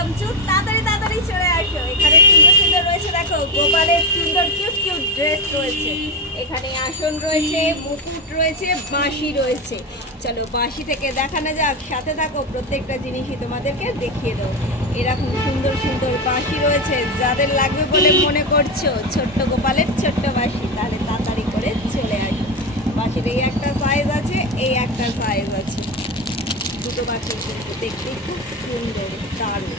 কামচুর, তাড়াতাড়ি তাড়াতাড়ি চলে আসো। এখানে সুন্দর সুন্দর রয়েছে, দেখো গোপালের সুন্দর কিউট কিউট ড্রেস রয়েছে, এখানে আসন রয়েছে, মুকুট রয়েছে, বাঁশি রয়েছে। চলো বাঁশি থেকে দেখানো যাক, সাথে থাকো, প্রত্যেকটা জিনিসই তোমাদেরকে দেখিয়ে দেবো। এরকম সুন্দর সুন্দর বাঁশি রয়েছে, যাদের লাগবে বলে মনে করছো ছোট্ট গোপালের ছোট্ট বাঁশি, তাহলে তাড়াতাড়ি করে চলে আসো। বাঁশির এই একটা সাইজ আছে, এই একটা সাইজ আছে, দুটো বাঁশি কিন্তু দেখতে খুব সুন্দর, দারুণ।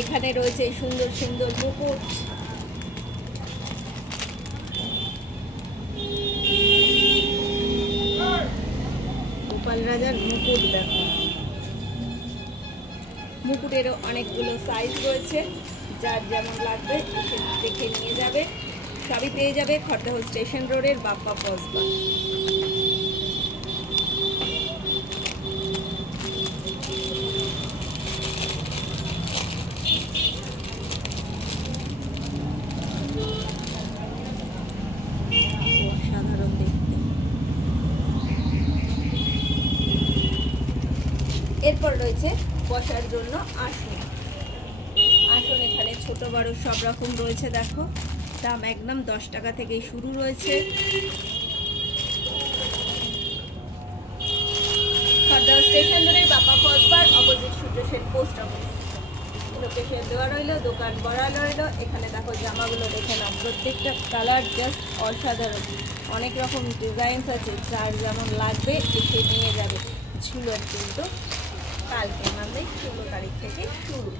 এখানে রয়েছে সুন্দর সুন্দর মুকুট, গোপাল রাজার মুকুট দেখো। মুকুটেরও অনেকগুলো সাইজ রয়েছে, যার যেমন লাগবে সে দেখে নিয়ে যাবে। সবই পেয়ে যাবে খড়দহ স্টেশন রোডের বাপ্পা পসবা। অসাধারণ দেখতে। এরপর রয়েছে বসার জন্য আসন। আসন এখানে ছোট বড় সব রকম রয়েছে, দেখো দাম একদম 10 টাকা থেকেই শুরু রয়েছে। খড়দহ স্টেশন রোডের Bappa পসবার opposite Surya Sen post office location দেওয়া রইলো, দোকান বড়া রইলো। এখানে দেখো জামাগুলো দেখে নাও, প্রত্যেকটা কালার জাস্ট অসাধারণ, অনেক রকম ডিজাইনস আছে, যার যেমন লাগবে এসে নিয়ে যাবে। ঝুলোর কিন্তু কালকে মানে 16 তারিখ থেকে শুরু,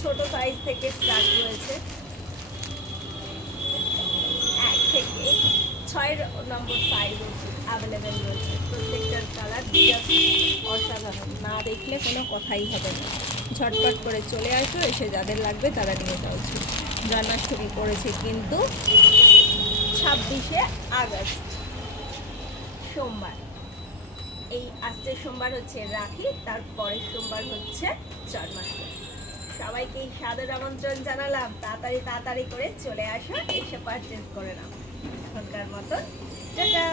ছোট সাইজ থেকে স্টার্ট রয়েছে, 1 থেকে 6 নম্বর সাইজ অ্যাভেলেবেল রয়েছে। প্রত্যেকটার কালার অসাধারণ, না দেখলে কোনো কথাই হবে না। ঝটপট করে চলে আসো, এসে যাদের লাগবে তারা নিয়ে যাও। জন্মাষ্টমী পড়েছে কিন্তু 26শে আগস্ট সোমবার, এই আজকের সোমবার হচ্ছে রাখি, তারপরের সোমবার হচ্ছে জন্মাষ্টমী। সবাইকে সাদর আমন্ত্রণ জানালাম, তাড়াতাড়ি তাড়াতাড়ি করে চলে আসো, এসে পারচেজ করে নাও। এখনকার মতো টাটা।